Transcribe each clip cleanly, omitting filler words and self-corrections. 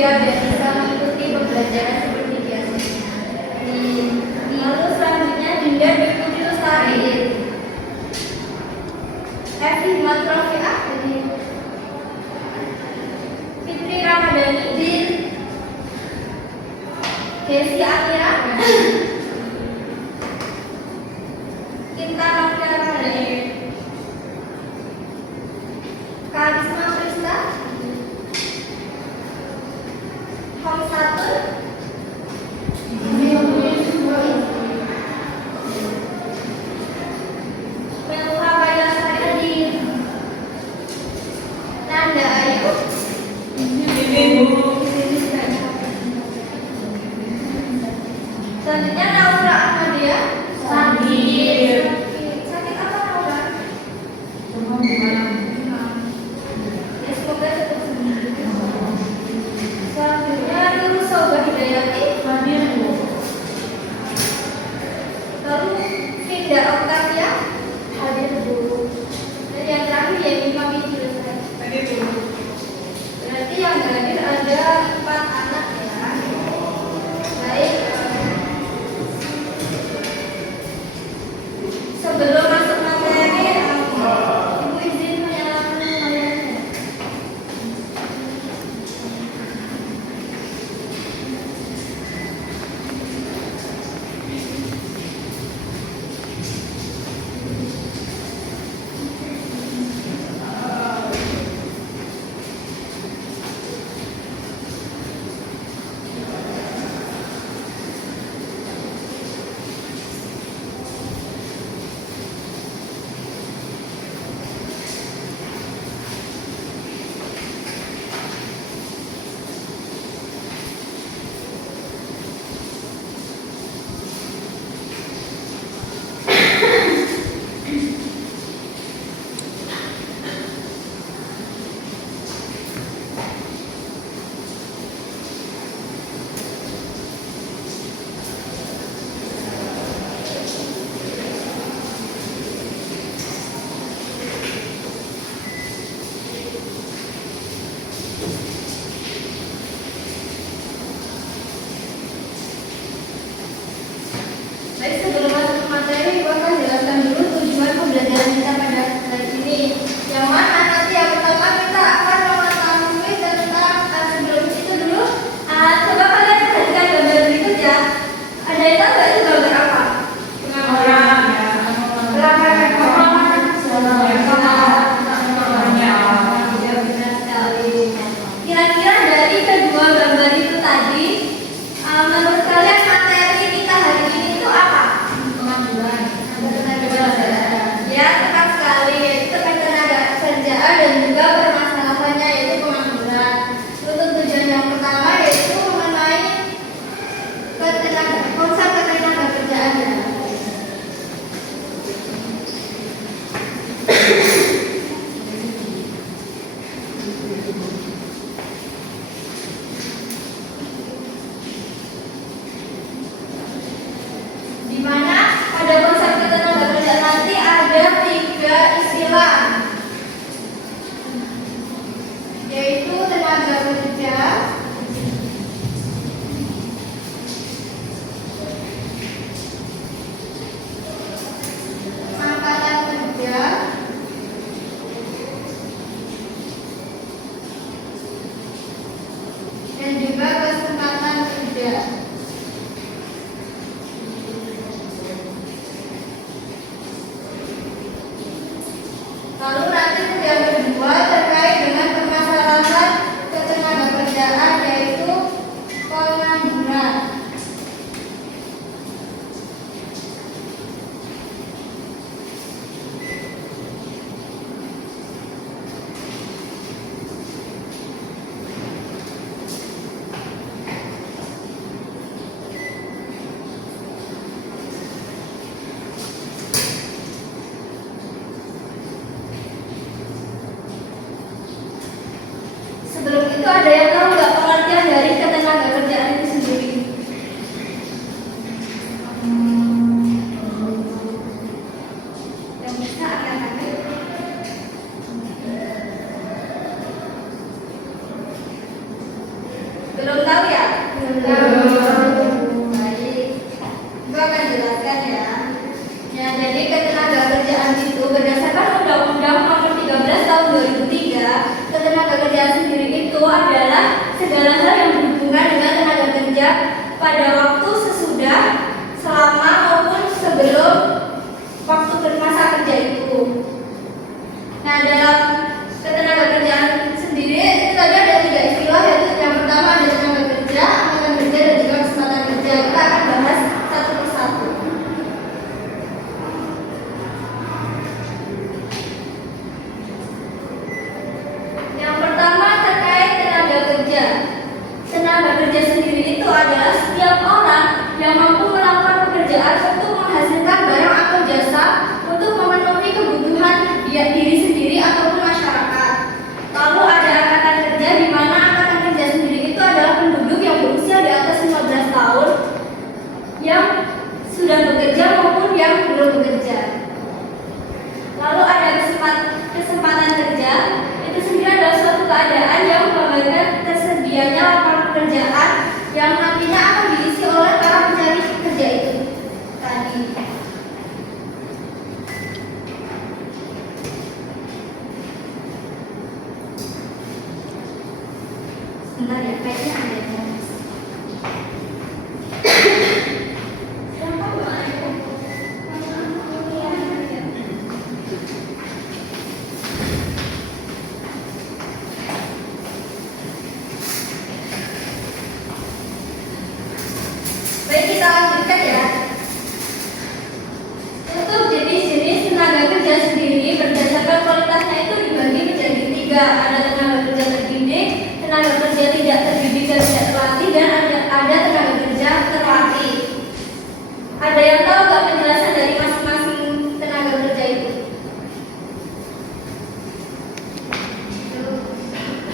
biar dia bisa mengikuti pembelajaran seperti biasanya. Lalu selanjutnya Dinda Binti Lestari, Evi Matrofiah, Fitri Ramadhani, Desi Amira, Kinta Novia Ramadhani, Karisma Krista, Homsatur, Melura Payasari, Nanda Ayu, selanjutnya Naura Ahmadiyah. Sakit apa Naura? Ya, semoga cepat sembuh. Selanjutnya Nurul Sobah Hidayati. Lalu Finda Octavia. Hadir Bu. Dan yang terakhir ya Mami Lestari. Berarti yang hadir ada 4 anak ya. Baik. Sebelum masuk materi, Ibu izin menyalakan layarnya. Baik, sebelum masuk ke materi, Ibu akan jelaskan dulu tujuan pembelajaran kita pada hari ini. Yang mana nanti yang pertama kita akan mengetahui tentang sebelum itu dulu. Coba kalian perhatikan gambar berikut ya. Ada yang tahu nggak itu gambar apa? Orang ya. Kira-kira dari kedua gambar itu tadi, menurut kalian materi kita hari ini itu apa? Ya, tepat sekali. Yaitu terkait tenaga kerjaan dan juga permasalahannya yaitu pengangguran. Untuk tujuan yang pertama yaitu mengenai konsep ketenaga kerjaan ya. Di mana pada konsep ketenaga kerjaan nanti ada 3 istilah, yaitu tenaga kerja, angkatan kerja, dan juga kesempatan kerja. Lalu nanti yang kedua terkait dengan permasalahan ketenaga kerjaan yaitu pengangguran. Belum tahu ya? Belum. Baik. Itu akan jelaskan ya. Ya, jadi ketenaga kerjaan itu berdasarkan Undang-Undang Nomor 13 Tahun 2003, ketenaga kerjaan sendiri itu adalah segala hal yang berhubungan dengan tenaga kerja pada waktu sesudah, selama maupun sebelum waktu masa kerja itu. Nah, dalam ketenaga kerjaan sendiri itu tadi ada 3 istilah, yaitu yang pertama ada tenaga kerja, angkatan kerja, dan juga kesempatan kerja. Kita akan bahas satu persatu. Yang pertama terkait tenaga kerja. Tenaga kerja sendiri itu adalah setiap orang yang mampu melakukan pekerjaan untuk menghasilkan barang atau jasa untuk memenuhi kebutuhan diri sendiri ataupun masyarakat. Lalu ada angkatan kerja, di mana angkatan kerja sendiri itu adalah penduduk yang berusia di atas 15 tahun yang sudah bekerja maupun yang belum bekerja. Lalu ada kesempatan kerja, itu sendiri adalah suatu keadaan yang menggambarkan tersedianya lapangan pekerjaan yang nantinya akan diisi oleh para pencari kerja itu tadi. Sebentar ya, kayaknya ada yang mau. Baik, kita lanjutkan ya. Untuk jenis-jenis tenaga kerja sendiri berdasarkan kualitasnya itu dibagi menjadi 3. Ada tenaga kerja terdidik, tenaga kerja tidak terdidik dan tidak terlatih, dan ada tenaga kerja terlatih. Ada yang tahu nggak penjelasan dari masing-masing tenaga kerja itu?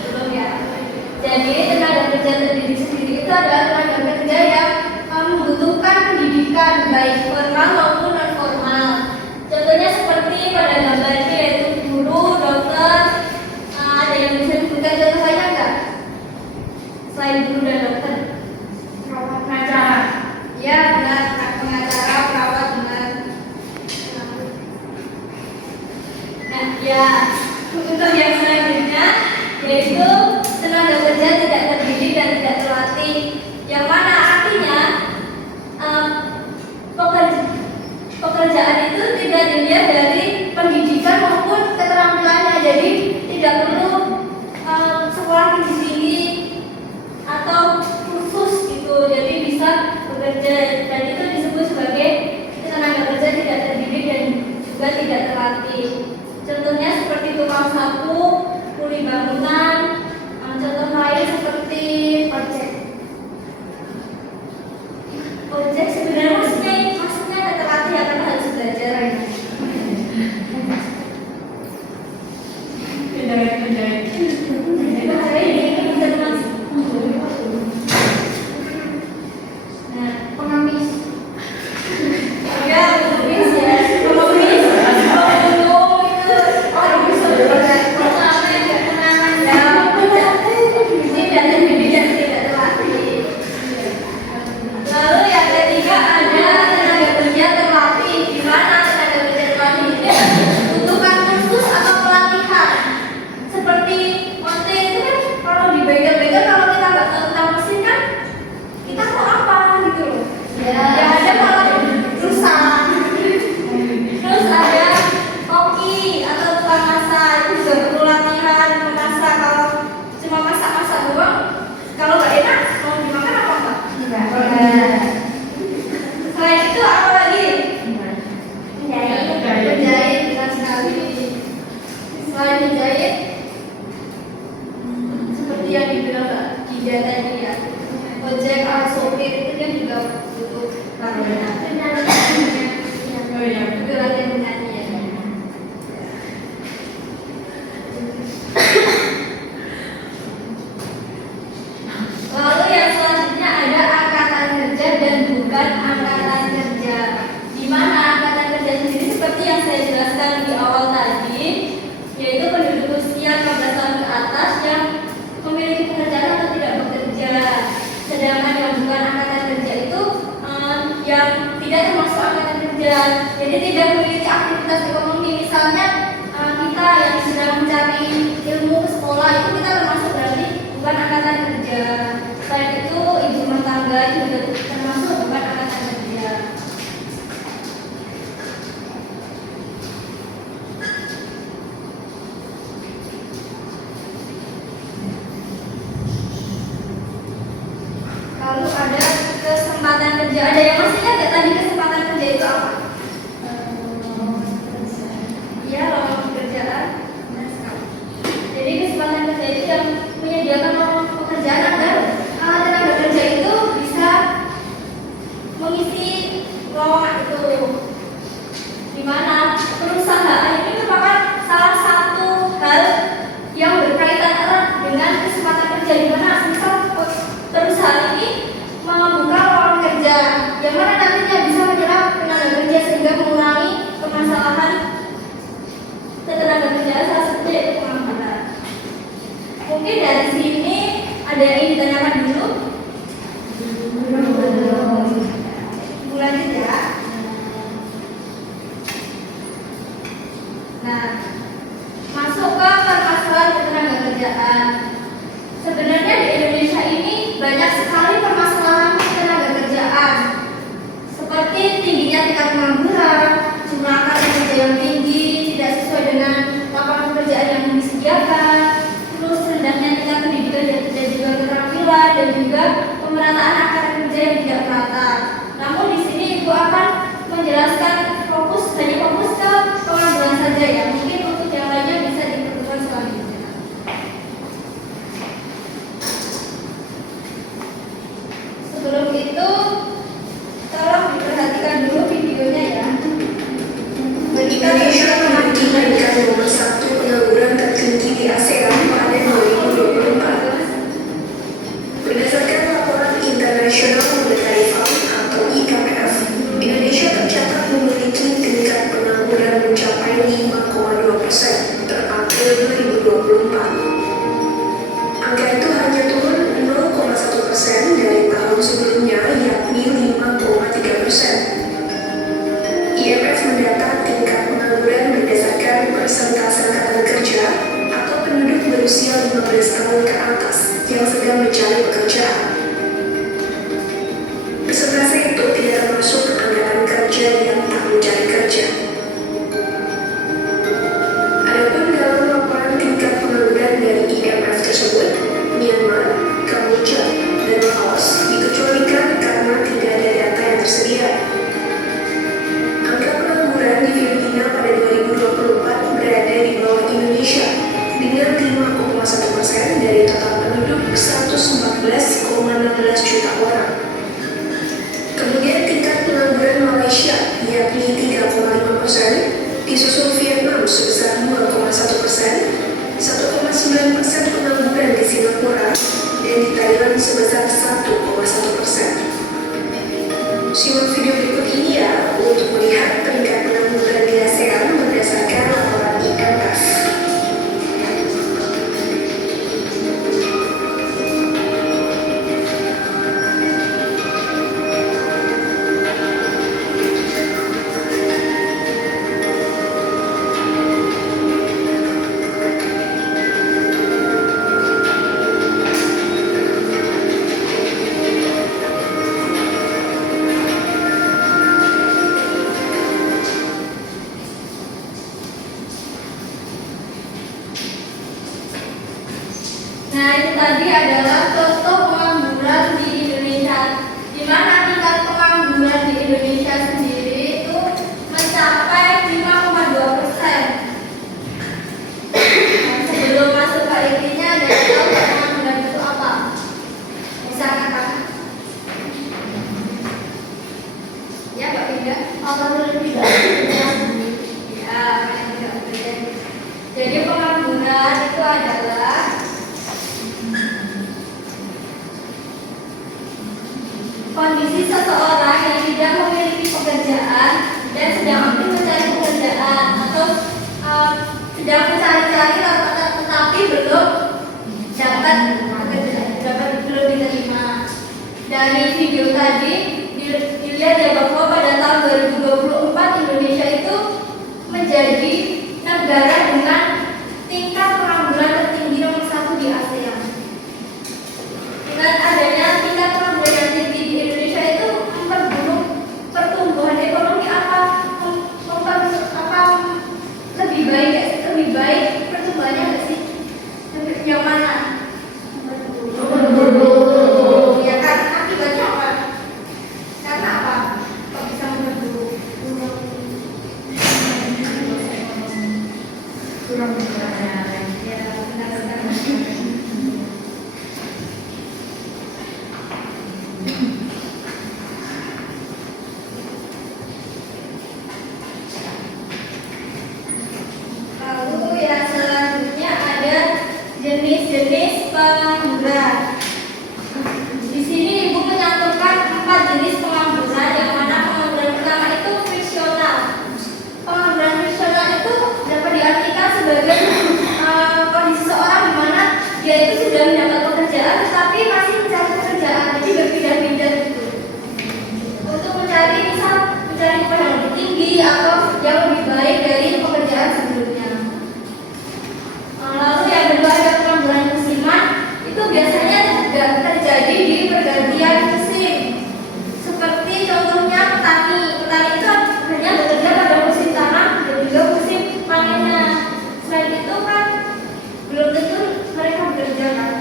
Belum ya. Jadi tenaga kerja terdidik sendiri itu adalah tenaga kerja yang membutuhkan pendidikan baik formal maupun non formal. Contohnya seperti pada gambar ini yaitu guru, dokter. Ada yang bisa disebutkan contoh lainnya nggak? Selain guru dan dokter. Pengacara. Ya, benar. Pengacara, perawat, benar. Nah, ya. Untuk yang selanjutnya yaitu tenaga kerja tidak terdidik dan tidak terlatih, yang mana artinya pekerjaan itu tidak dilihat dari pendidikan maupun keterampilannya. Jadi tidak perlu sekolah tinggi-tinggi atau kursus gitu, jadi bisa bekerja, dan itu disebut sebagai tenaga kerja tidak terdidik dan juga tidak terlatih. Contohnya seperti tukang sapu, kuli bangunan, contoh lain seperti ojek sebenarnya maksudnya ada terlatih ya, karena harus belajar. Nah, pengamis. Ya, pengamis ya. Pengamis. Tidak terdidik dan tidak terlatih. Lalu yang ketiga ada tenaga kerja terlatih, di mana tenaga kerja terlatih ini membutuhkan kursus atau pelatihan. Seperti monte itu kan, kalau di bengkel-bengkel kalau kita nggak tahu tentang mesin kan, kita mau apa gitu loh. Ya ada malah rusak. Terus ada koki atau tukang masak, itu juga perlu latihan memasak. Kalau cuma masak-masak doang, kalau nggak enak mau dimakan apa enggak? Enggak. Selain itu apa lagi? Menjahit, benar sekali. Selain menjahit, seperti yang dibilang Mbak Gida tadi ya, ojek atau sopir itu kan juga butuh latihan. Oh iya. Itu latihan menyanyi ya. Lalu yang selanjutnya ada angkatan kerja dan bukan angkatan kerja, di mana angkatan kerja sendiri seperti yang saya jelaskan di awal tadi, yaitu penduduk usia 15 tahun ke atas yang memiliki pekerjaan atau tidak bekerja. kerja. Selain itu, ibu rumah tangga juga termasuk bukan angkatan kerja. Lalu ada kesempatan kerja. Ada yang masih ingat nggak tadi kesempatan kerja itu apa? Ya, lowongan pekerjaan. Jadi kesempatan kerja itu yang menyediakan lowongan pekerjaan agar tenaga kerja itu bisa mengisi lowongan itu. Di mana perusahaan ini merupakan salah satu hal yang berkaitan erat dengan kesempatan kerja, di mana misal perusahaan ini membuka lowongan kerja yang mana nantinya bisa menyerap tenaga kerja sehingga mengurangi permasalahan tenaga kerja salah satunya yaitu pengangguran. Mungkin dari sini ada yang ingin ditanyakan dulu? Lanjut ya. Nah, masuk ke permasalahan ketenaga kerjaan. Sebenarnya di Indonesia ini banyak sekali permasalahan tenaga kerjaan, seperti tingginya tingkat pengangguran, jumlah angkatan kerja yang tinggi, tidak sesuai dengan lapangan pekerjaan yang disediakan, terus rendahnya tingkat pendidikan dan juga keterampilan, dan juga pemerataan angkatan kerja yang tidak merata. Namun di sini Ibu akan menjelaskan hanya fokus ke pengangguran saja ya. Mungkin untuk yang lainnya bisa di pertemuan selanjutnya. Sebelum itu, tolong diperhatikan dulu videonya ya. Indonesia memiliki peringkat nomor 1 pengangguran tertinggi di ASEAN pada 2024. Berdasarkan laporan International Monetary Fund atau IMF, Indonesia tercatat memiliki tingkat pengangguran mencapai 5,2% per April 2024. Angka itu hanya turun 0,1% dari tahun sebelumnya, yakni 5,3%. IMF mendata tingkat pengangguran berdasarkan persentase angkatan kerja atau penduduk berusia 15 tahun ke atas yang sedang mencari pekerjaan. Persentase itu tidak termasuk angkatan kerja yang tak mencari kerja. Adapun dalam laporan tingkat pengangguran dari IMF tersebut, Myanmar, Kamboja, dan Laos dikecualikan karena tidak ada data yang tersedia. Angka pengangguran di Filipina pada 2024 berada di bawah Indonesia dengan 5,1% dari total penduduk 114,16 juta orang. Kemudian tingkat pengangguran Malaysia yakni 3,5%, disusul Vietnam sebesar 2,1%, 1,9% pengangguran di Singapura, dan di Thailand sebesar 1,1%. Simak video berikut ini ya untuk melihat peringkat pengangguran di ASEAN berdasarkan laporan IMF. Nah, itu tadi adalah contoh pengangguran di Indonesia, di mana tingkat pengangguran di Indonesia sendiri itu mencapai 5,2%. Nah, sebelum masuk ke intinya, ada yang tahu pengangguran itu apa? Bisa katakan? Ya, Mbak Pinda. Apa dulu tidak? Ya, tidak berbeda. Jadi pengangguran itu adalah kondisi seseorang yang tidak memiliki pekerjaan dan sedang aktif mencari pekerjaan atau sedang mencari-cari tetapi belum dapat pekerjaan, belum diterima. Dari video tadi dilihat ya bahwa pada tahun 2024 Indonesia itu menjadi negara dengan tingkat pengangguran tertinggi nomor 1 di ASEAN. Lalu yang selanjutnya ada jenis-jenis pengangguran. Di sini Ibu menyantumkan 4 jenis pengangguran, yang mana pengangguran pertama itu friksional. Pengangguran friksional itu dapat diartikan sebagai kondisi seorang di mana dia itu sudah mendapat pekerjaan tetapi masih mencari pekerjaan, jadi berpindah-pindah gitu. Untuk mencari upah yang lebih tinggi atau yang lebih baik dari pekerjaan sebelumnya. Lalu yang kedua ada pengangguran musiman, itu biasanya terjadi di pergantian musim. Seperti contohnya petani. Petani itu hanya bekerja pada musim tanam dan juga musim panennya. Selain itu kan belum tentu mereka bekerja kan.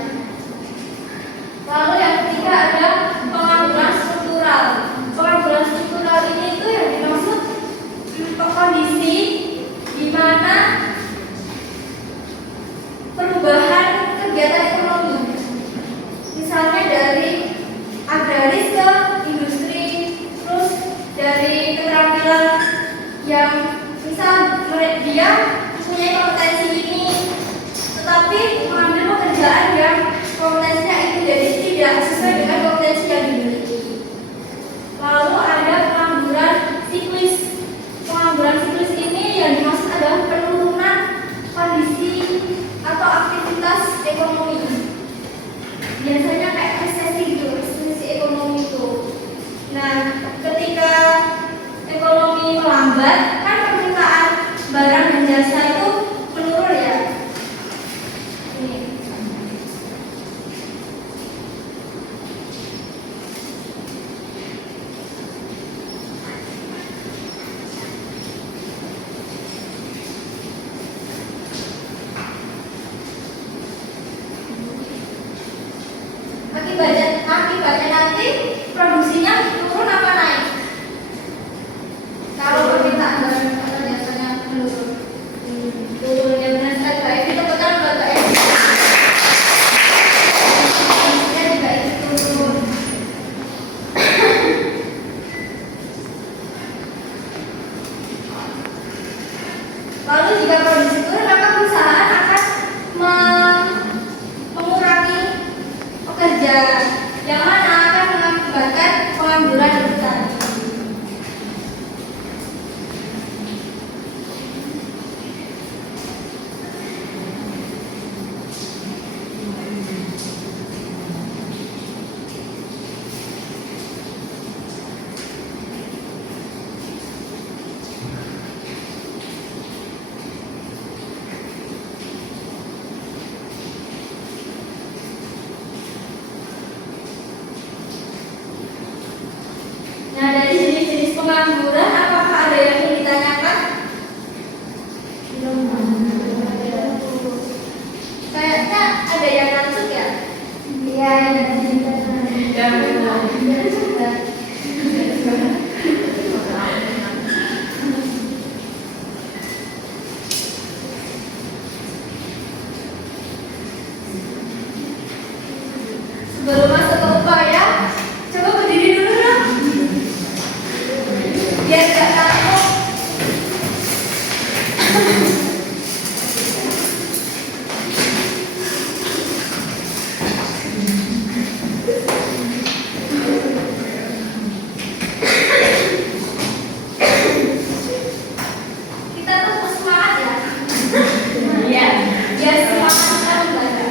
Lalu yang ketiga ada pengangguran struktural. Pengangguran struktural ini itu yang dimaksud kondisi di mana perubahan kegiatan ekonomi, misalnya dari agraris ke industri, terus dari keterampilan yang misal dia punya kompetensi ini, tetapi mengambil pekerjaan yang kompetensinya itu jadi tidak sesuai dengan kompetensi yang dimiliki. Lalu ada pengangguran siklis. Pengangguran siklis ini yang dimaksud adalah penurunan kondisi atau aktivitas ekonomi. Biasanya kayak resesi gitu, resesi ekonomi itu. Nah, ketika ekonomi melambat, kan permintaan barang dan jasa itu menurun ya. Ini. Akibatnya nanti produksinya turun apa naik? Kalau permintaan barang atau jasanya menurun. Turun ya benar sekali Pak. Itu betul Bapak ya. Produksinya juga itu turun. Lalu jika produksi turun, maka perusahaan akan mengurangi pekerja, yang mana akan mengakibatkan pengangguran itu tadi. Nah, dari jenis-jenis pengangguran, apakah ada yang ingin ditanyakan? Kayaknya ada yang ngantuk ya? Iya, sebelum masuk ke upaya, coba berdiri dulu dong. Biar gak takut. Kita tuh semangat ya. Iya. Biar semangat kita membaca.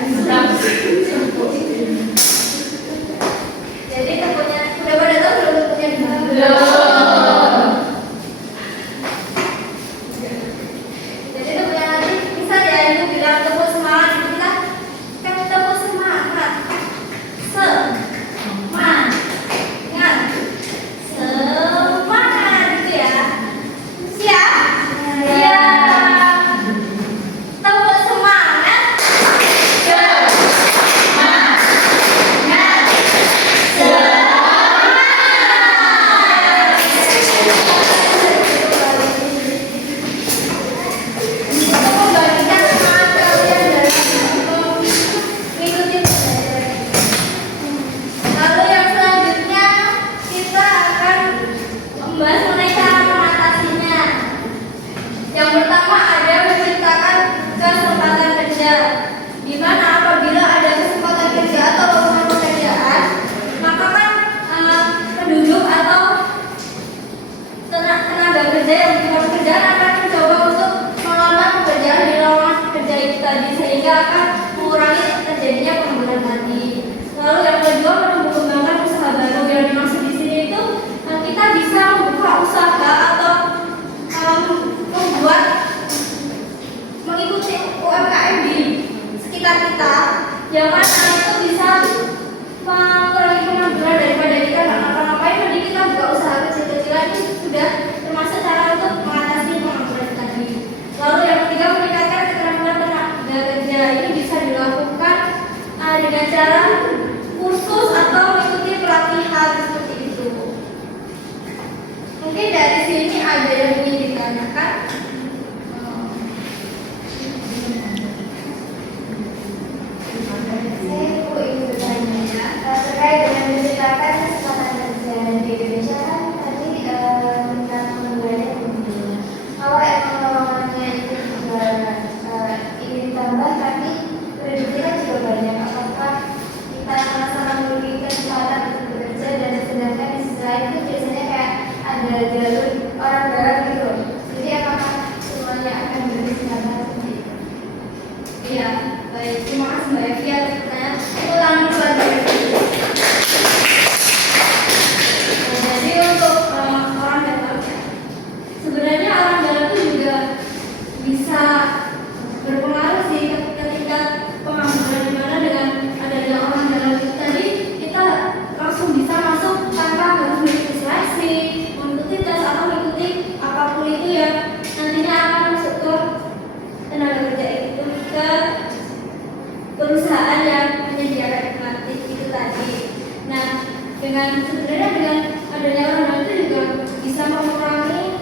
sebenarnya dengan adanya orang itu juga bisa mengurangi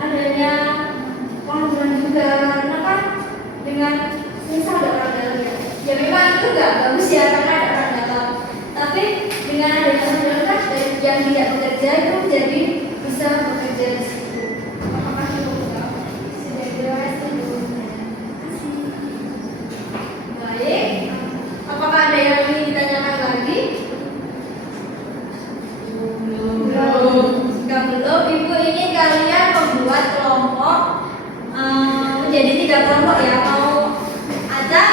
adanya pengangguran juga, karena kan dengan misal ada orang dalamnya ya memang itu gak bagus ya karena ada orang dalam, tapi dengan adanya orang dalam kan yang tidak bekerja itu jadi bisa bekerja di situ. Apakah itu enggak? Sudah jelas itu. Baik, apakah ada yang ingin ditanyakan lagi? Jika belum, ibu ini kalian membuat kelompok menjadi 3 kelompok ya. Mau acak,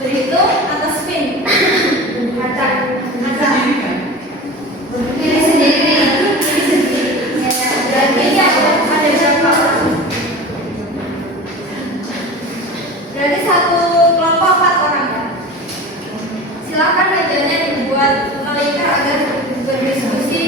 berhitung, atau spin? Acak. Pilih sendiri. Berarti ya ada berapa orang? Berarti satu kelompok 4 orang ya. Silakan mejanya dibuat melingkar agar berdiskusi.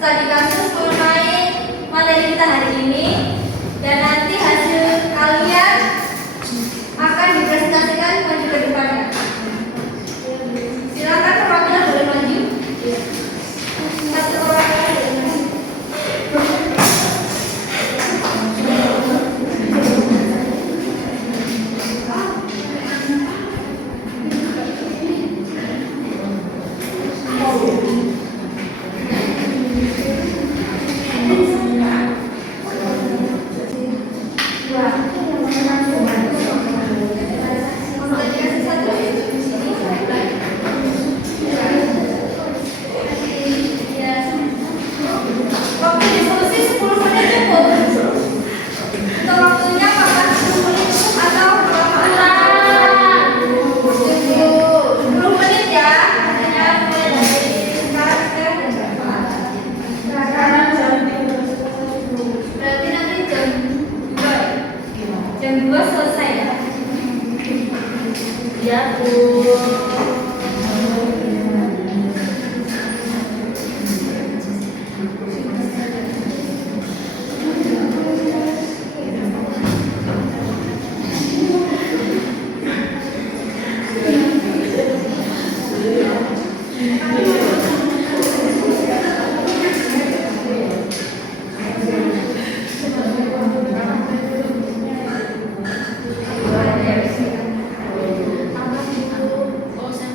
Studi kasus mengenai materi kita hari ini, dan nanti hasil kalian akan dipresentasikan maju ke depannya. Silakan perwakilan boleh maju. Satu orang boleh maju. Waktu diskusi 10 menit cukup. Untuk waktunya apakah 10 menit cukup atau kelamaan? 10 menit ya. Hanya mulai dari sekarang jam 2. Berarti nanti jam 2 selesai ya. Ya, Bu. Oh, saya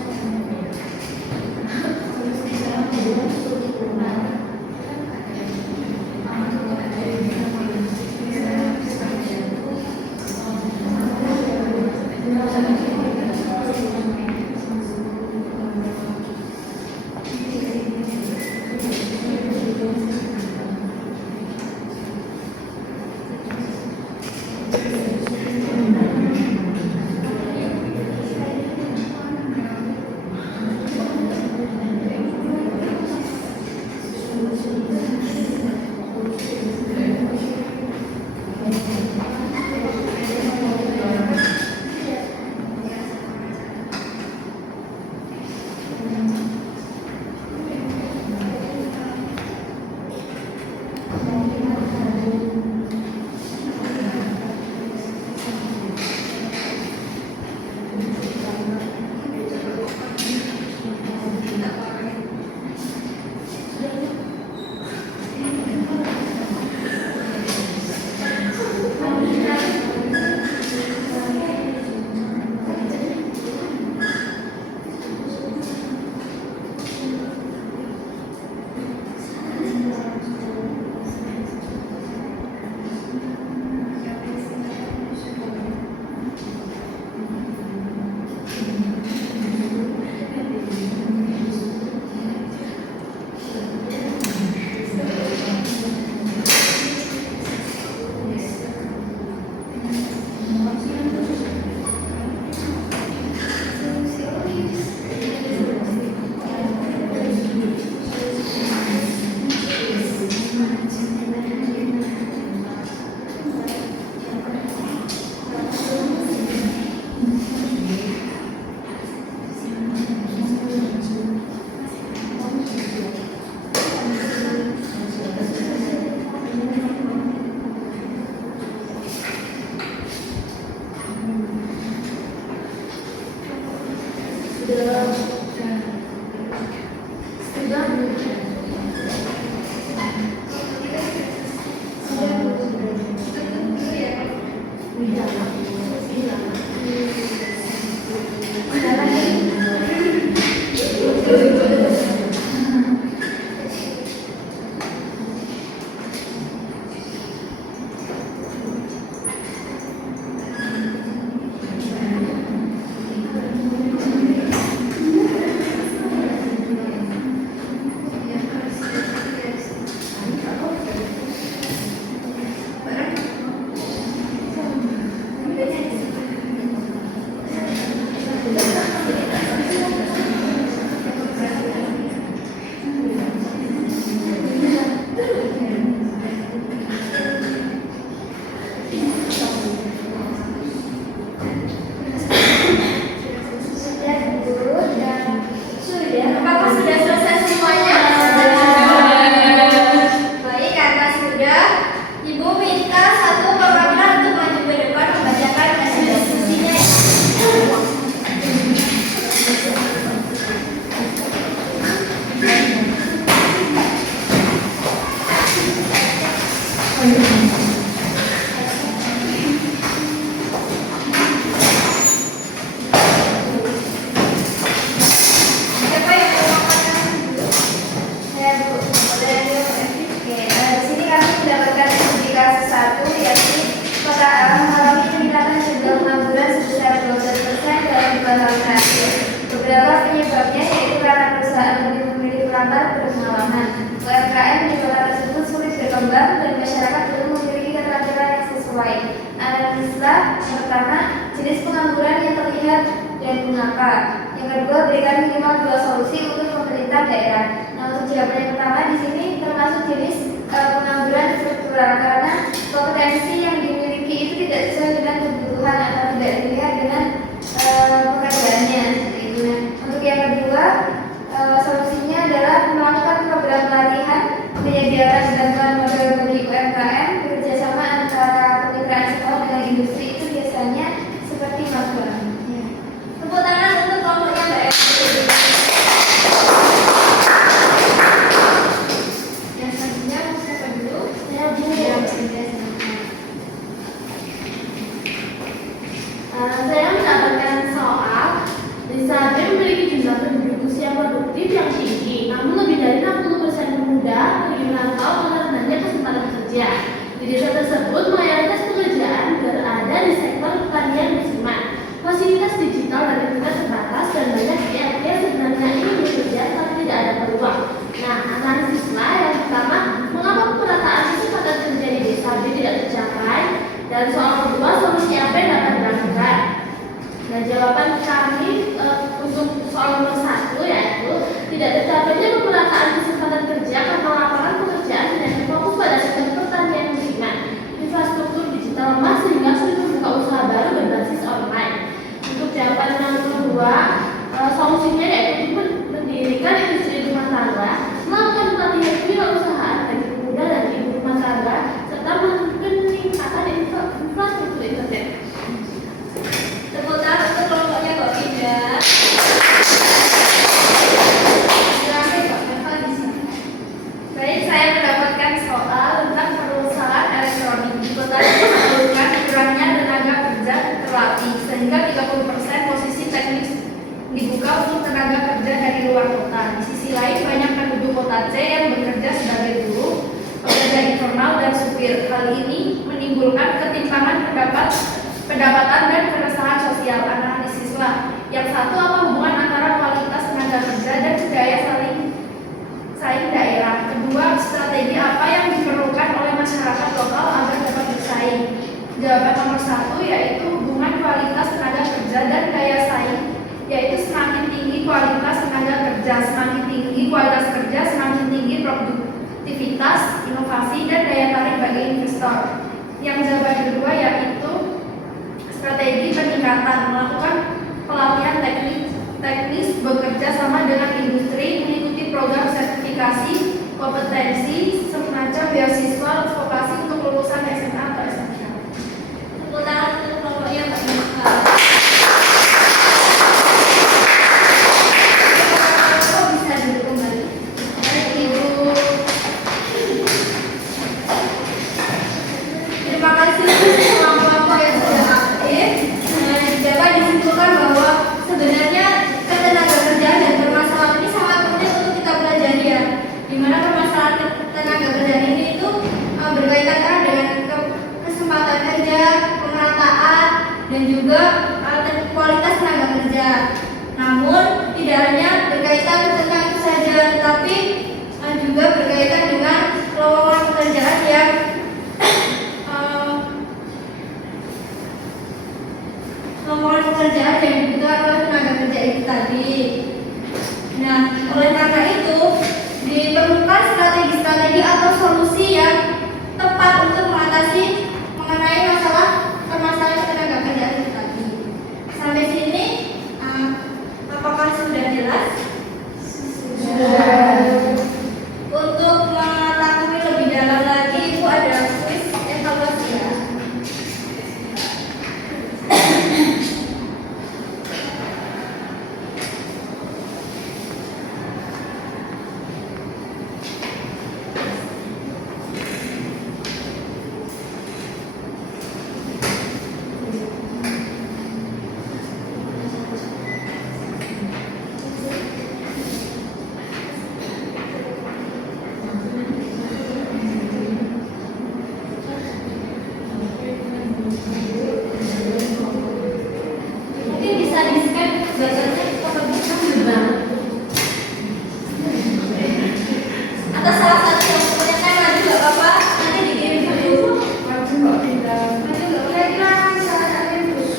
atau salah satu yang punya kan maju nggak apa-apa, nanti dikirim dulu. Maju nggak pindah. Maju nggak kira-kira salah satu bus.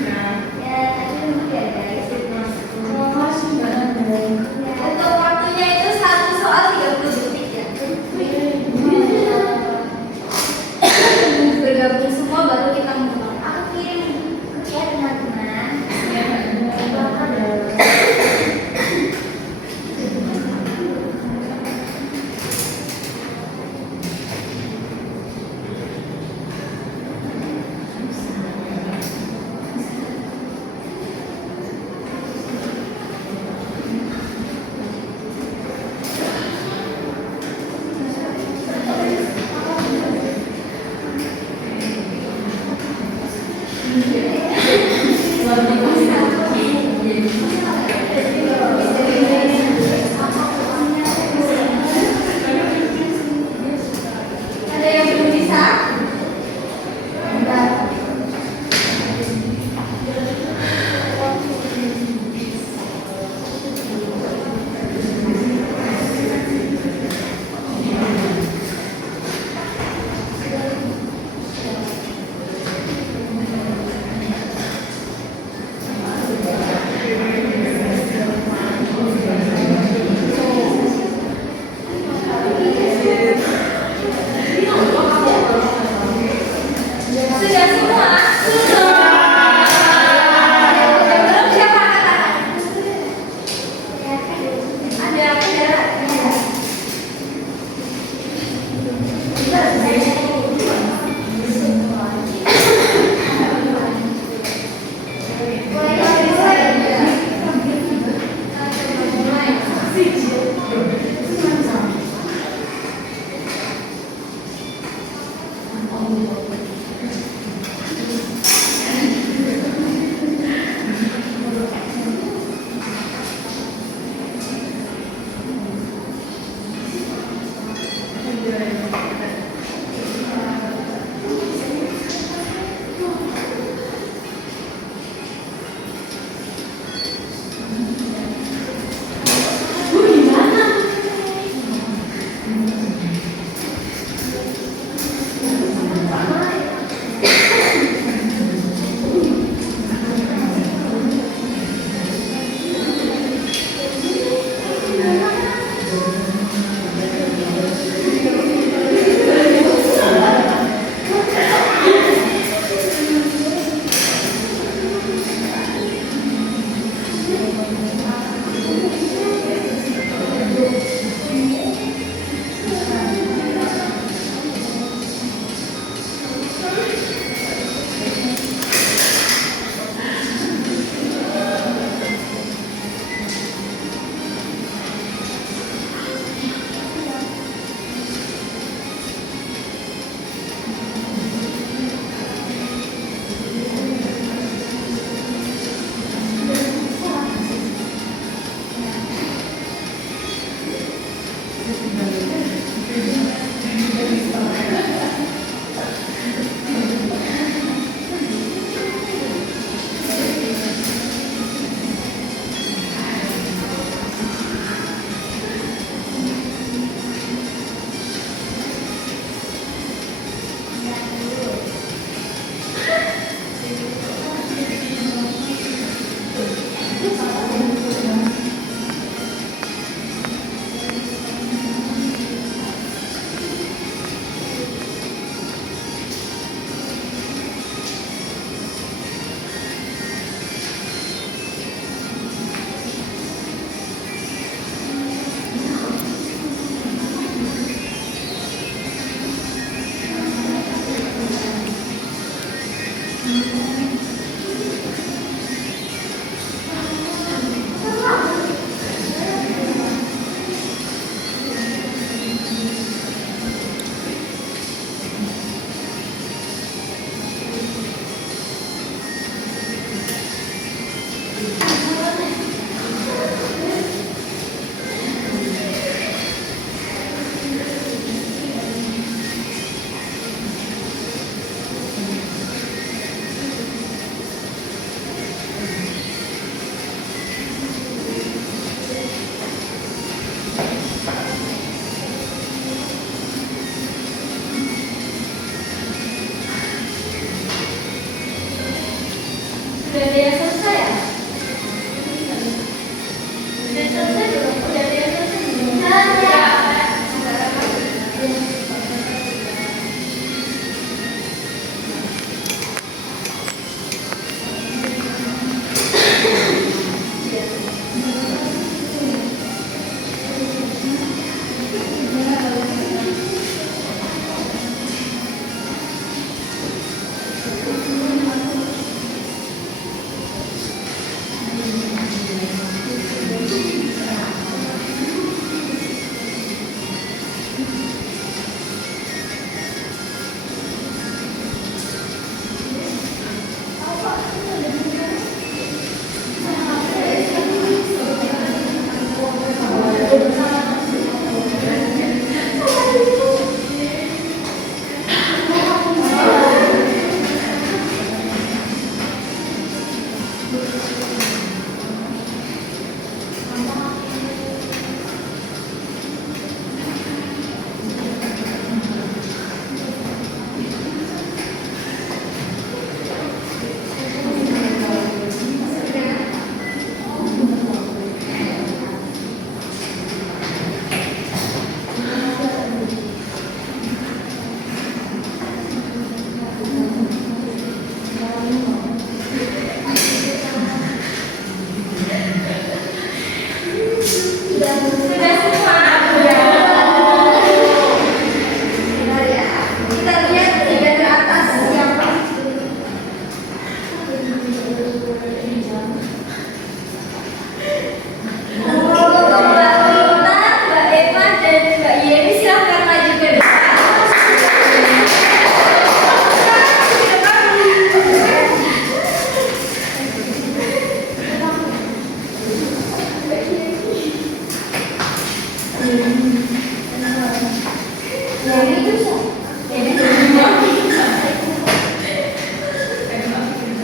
Ya. Ya, tadi mungkin ya guys. Terima kasih Mbak Nanda. Untuk waktunya itu satu soal 30 detik ya. Bergabung semua baru kita mulai. Aku kirim ke chat teman-teman. Ya, Mbak Nanda.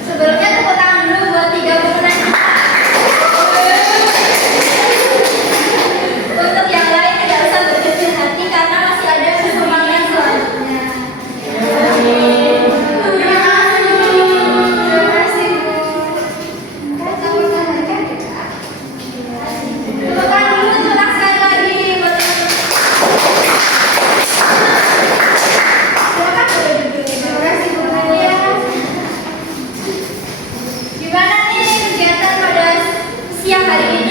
Sebelumnya tepuk tangan dulu buat 3 pemenang kita. Untuk yang lain tidak usah berkecil hati karena masih ada kesempatan selanjutnya. Terima kasih Bu. Tepuk tangan dulu, tepuk tangan sekali lagi buat silakan boleh duduk. Terima kasih Bu Nadia. Gimana nih kegiatan pada siang hari ini?